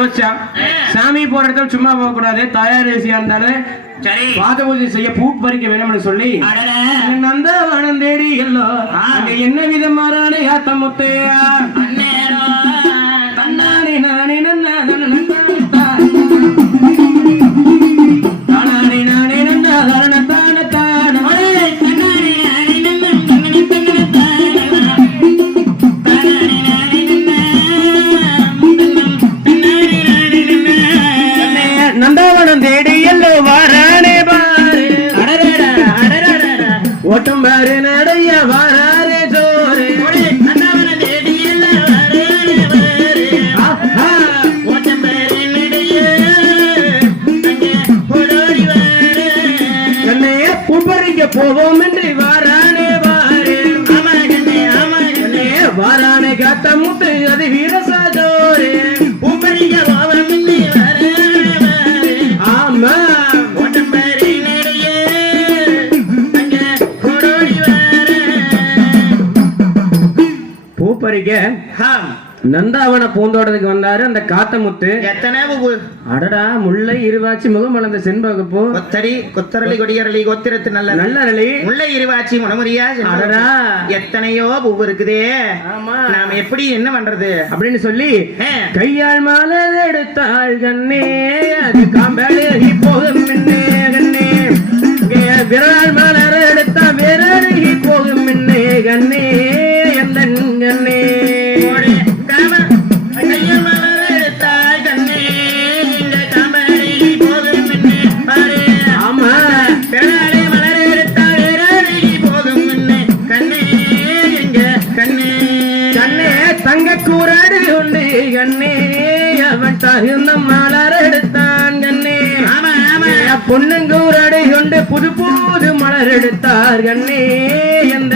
யோசிச்சான். சாமி போற இடத்துல சும்மா போக கூடாது, தாயார் ஏசியா இருந்தாலும் சரி பாத பூஜை செய்ய பூ பறிக்க வேணும்னு சொல்லி நந்தவனம் தேடி எல்லோ அங்க என்ன விதமான ஆத்தமுத்தையா தன்னானே நானே நன்னா நந்தவனம் தேடி எல்லோ வாரானே பாரு ஓட்டம் பாரு நடைய வாராரே ஜோரே நந்தவனம் தேடி எல்லோ வாரானே பாரு ஓட்டம் பாரு நடைய ஓடோடி வாரு என்னைய பூப்பறிக்க போவோம் என்று வாரானே பாரு வாரானே காத்த முத்து அது வீரசா ஜோரே பூப்பறிக்க போவோம் என்று பூப்பறிக்க நந்தாவன பூந்தோட்டத்துக்கு வந்தாரு அந்த காத்தமுத்து. எத்தனை அடடா முல்லை இருவாச்சி முகம் வளர்ந்த செண்பகப்பூ கொத்தடி கொத்தரளி கொடியரளி கொத்திரத்து நல்ல நல்ல நிலை முல்லை இருவாச்சி முனமுறியா அடடா எத்தனையோ பூ இருக்குதே. நாம எப்படி என்ன பண்றது அப்படின்னு சொல்லி கையால் மாலை எடுத்தாள் கண்ணே அது காம்பேடி போகும் முன்னே கண்ணே விரலால் மலர் எடுத்தா விரலி போகும் முன்னே கண்ணே எந்த கண்ணே கூறாடு உண்டு கண்ணே அவன் தகுந்த மலர் எடுத்தான் கண்ணே பொன்னங்கூராடை கொண்டு புது புது மலர் எடுத்தார் கண்ணே எந்த